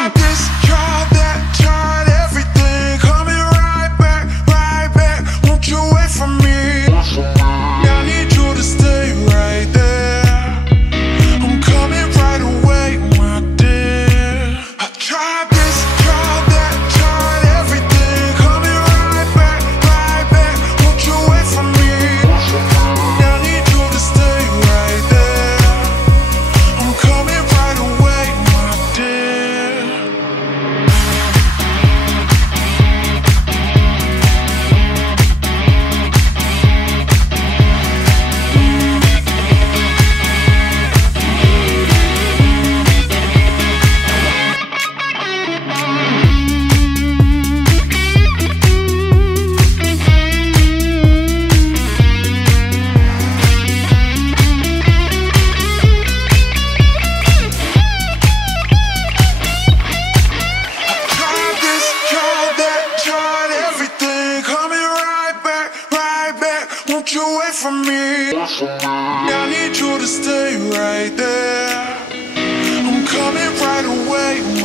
tried this, tried that, tried everything. Coming right back, won't you wait for me? I need you to stay right there. I'm coming right away, my dear. I tried this, tried that, tried everything. Coming right back, won't you wait for me? I need you to stay right there. I'm coming right away, my dear. Tried this, tried that, tried everything. Coming right back, won't you wait for me? I need you to stay right there. I'm coming right away.